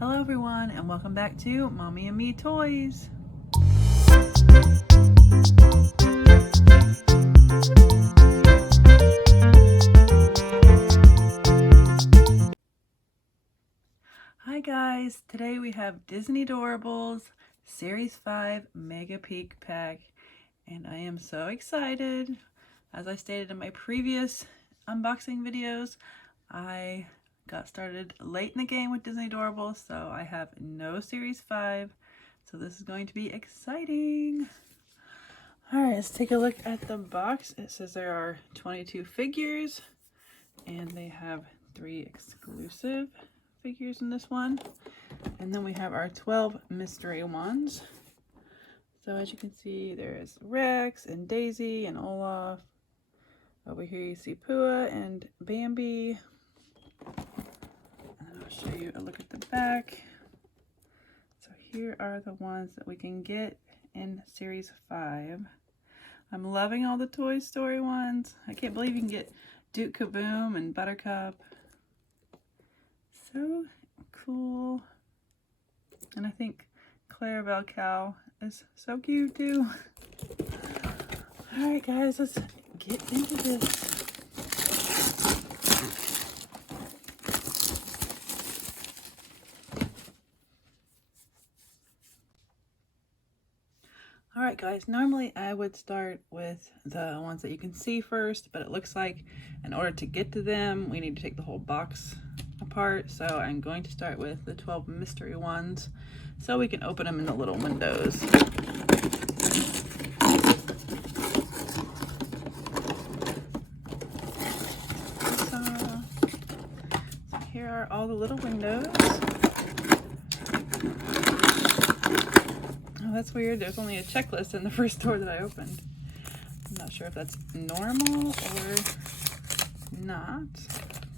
Hello everyone and welcome back to Mommy and Me Toys. Hi guys, today we have Disney Doorables Series 5 Mega Peek pack and I am so excited. As I stated in my previous unboxing videos, I got started late in the game with Disney Doorables, so I have no Series 5, so this is going to be exciting. Alright, let's take a look at the box. It says there are 22 figures, and they have 3 exclusive figures in this one. And then we have our 12 mystery ones. So as you can see, there's Rex and Daisy and Olaf. Over here you see Pua and Bambi. And I'll show you a look at the back. So here are the ones that we can get in Series 5. I'm loving all the Toy Story ones. I can't believe you can get Duke Kaboom and Buttercup. So cool. And I think Clarabelle Cow is so cute too. Alright guys, let's get into this. Alright guys, normally I would start with the ones that you can see first, but it looks like in order to get to them, we need to take the whole box apart. So I'm going to start with the 12 mystery ones so we can open them in the little windows. So here are all the little windows. Oh, that's weird. There's only a checklist in the first door that I opened. I'm not sure if that's normal or not.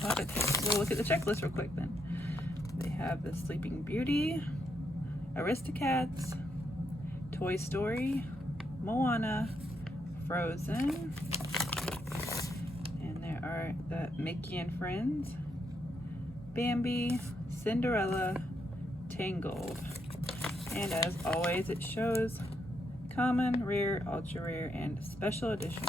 But we'll look at the checklist real quick then. They have the Sleeping Beauty, Aristocats, Toy Story, Moana, Frozen, and there are the Mickey and Friends, Bambi, Cinderella, Tangled. And as always, it shows common, rare, ultra rare, and special edition.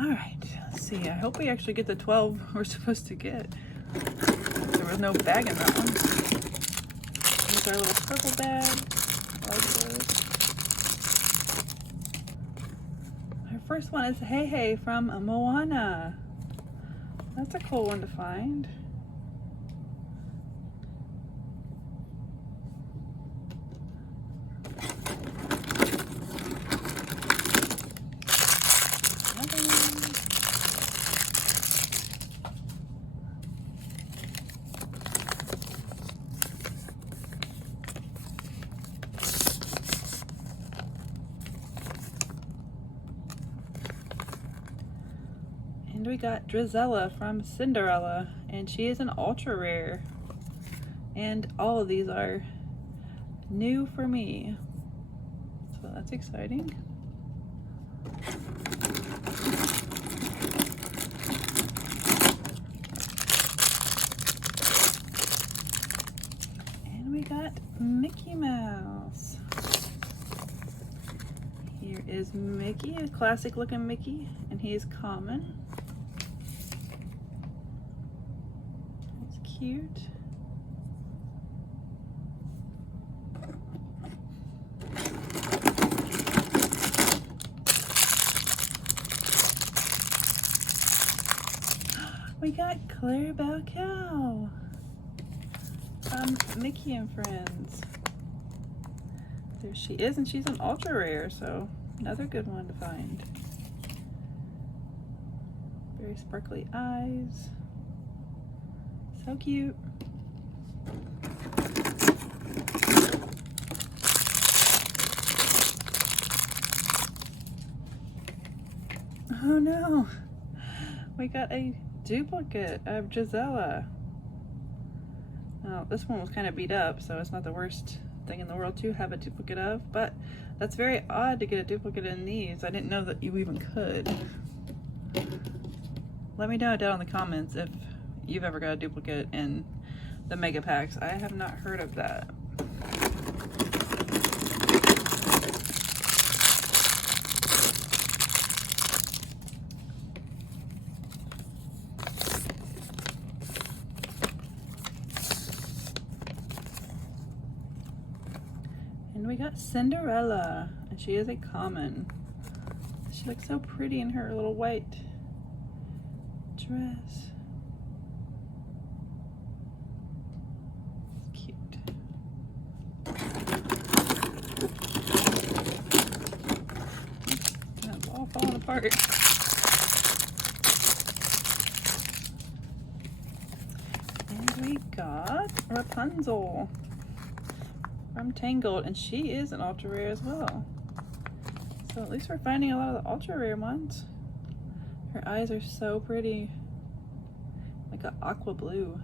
Alright, let's see. I hope we actually get the 12 we're supposed to get. There was no bag in that one. Here's our little purple bag. Our first one is Hey Hey from Moana. That's a cool one to find. And we got Drizella from Cinderella, and she is an ultra rare. And all of these are new for me, so that's exciting. And we got Mickey Mouse. Here is Mickey, a classic looking Mickey, and he is common. Cute. We got Clarabelle Cow from Mickey and Friends. There she is, and she's an ultra rare, so another good one to find. Very sparkly eyes. So cute. Oh no, we got a duplicate of Gisela. Now this one was kind of beat up, so it's not the worst thing in the world to have a duplicate of, but that's very odd to get a duplicate in these. I didn't know that you even could. Let me know down in the comments if you've ever got a duplicate and the mega packs. I have not heard of that. And we got Cinderella, and she is a common. She looks so pretty in her little white dress. Cute. That's all falling apart. And we got Rapunzel from Tangled, and she is an ultra rare as well. So at least we're finding a lot of the ultra rare ones. Her eyes are so pretty, like an aqua blue.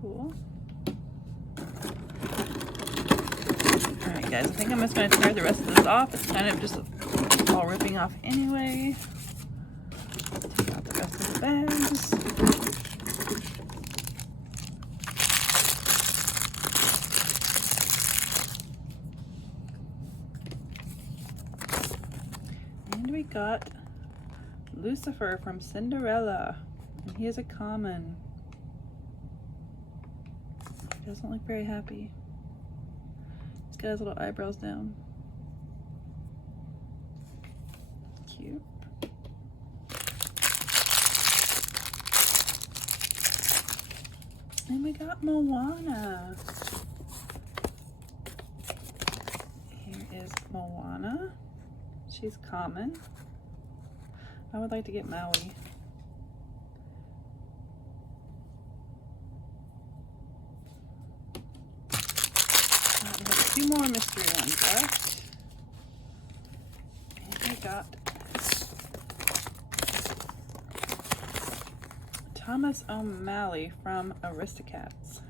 Cool. Alright guys, I think I'm just going to tear the rest of this off. It's kind of just all ripping off anyway. Take out the rest of the bags. And we got Lucifer from Cinderella, and he is a common. He doesn't look very happy. He's got his little eyebrows down. Cute. And we got Moana. Here is Moana. She's common. I would like to get Maui. We have 2 more mystery ones left. And we got Thomas O'Malley from Aristocats.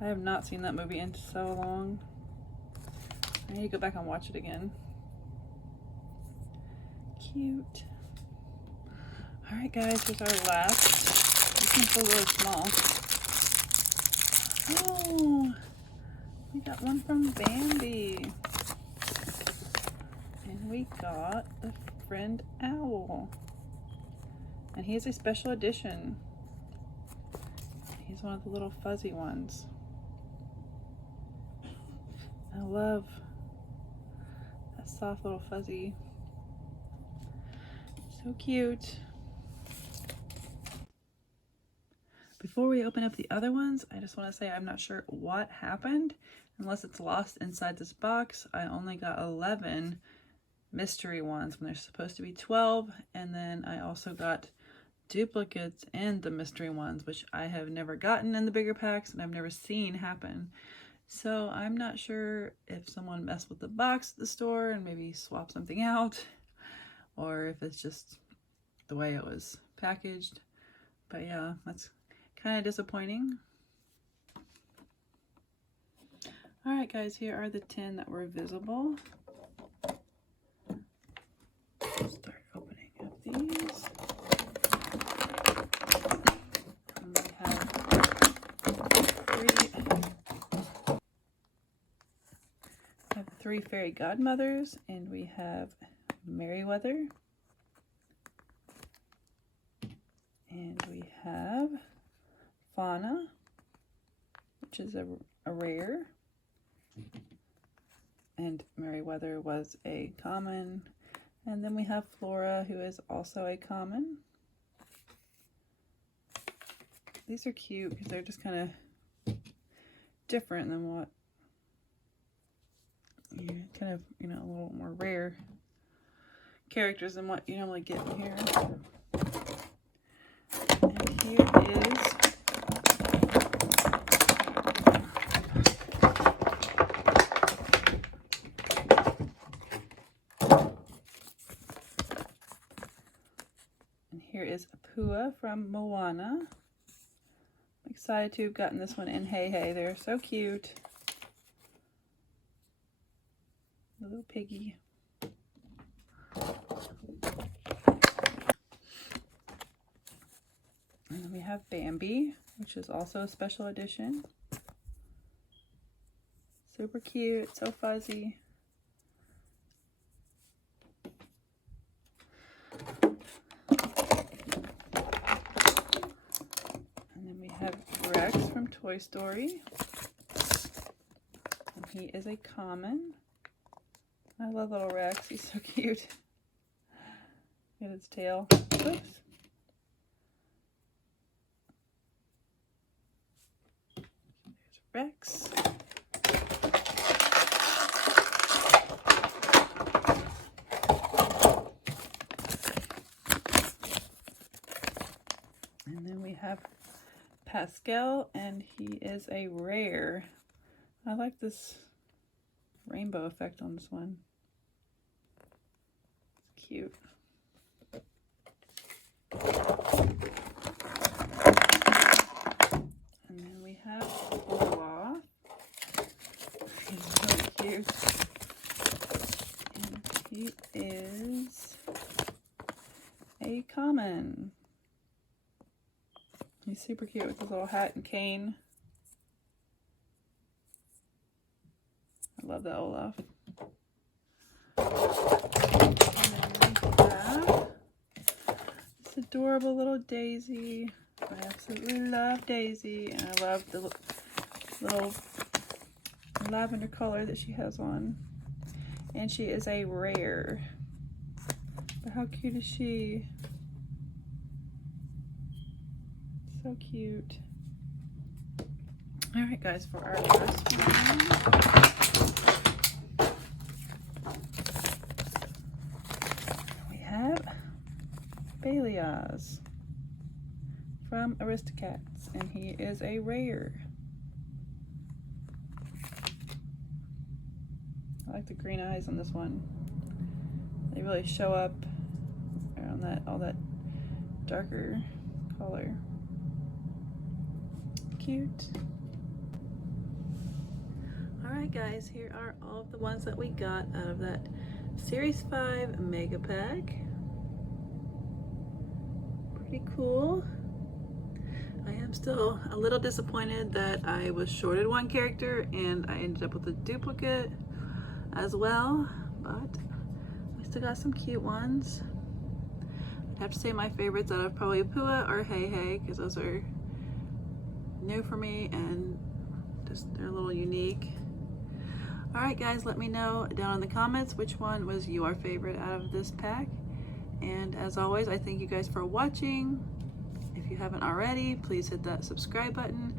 I have not seen that movie in so long. I need to go back and watch it again. Cute. Alright guys, here's our last. This one's still really small. Oh, we got one from Bambi. And we got the friend owl. And he's a special edition. He's one of the little fuzzy ones. I love that soft little fuzzy. So cute. Before we open up the other ones, I just want to say I'm not sure what happened, unless it's lost inside this box. I only got 11 mystery ones when there's supposed to be 12, and then I also got duplicates and the mystery ones, which I have never gotten in the bigger packs and I've never seen happen. So I'm not sure if someone messed with the box at the store and maybe swapped something out, or if it's just the way it was packaged. But yeah, that's kind of disappointing. Alright guys, here are the 10 that were visible. Start opening up these. And we have 3 fairy godmothers, and we have Merryweather, and we have Fauna, which is a rare, and Merryweather was a common, and then we have Flora, who is also a common. These are cute because they're just kind of different than what kind of, you know, a little more rare characters than what you normally get in here. And here is Apua from Moana. I'm excited to have gotten this one in Hey Hey. They're so cute. Little piggy. And then we have Bambi, which is also a special edition. Super cute, so fuzzy. And then we have Rex from Toy Story. And he is a common. I love little Rex, he's so cute. Look at his tail. Oops. There's Rex. And then we have Pascal, and he is a rare. I like this rainbow effect on this one. It's cute. And then we have Olaf. He's really cute. And he is a common. He's super cute with his little hat and cane. I love that Olaf. And then we have this adorable little Daisy. I absolutely love Daisy, and I love the little lavender color that she has on. And she is a rare. But how cute is she? So cute. All right, guys, for our last one, we have Beliaz from Aristocats, and he is a rare. I like the green eyes on this one. They really show up around that all that darker color. Cute. Alright guys, here are all of the ones that we got out of that Series 5 Mega Pack. Pretty cool. I am still a little disappointed that I was shorted one character and I ended up with a duplicate as well, but we still got some cute ones. I'd have to say my favorites out of probably Pua or Hey Hey, because those are new for me and just they're a little unique. Alright guys, let me know down in the comments which one was your favorite out of this pack. And as always, I thank you guys for watching. If you haven't already, please hit that subscribe button,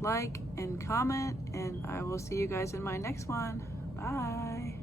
like and comment, and I will see you guys in my next one. Bye.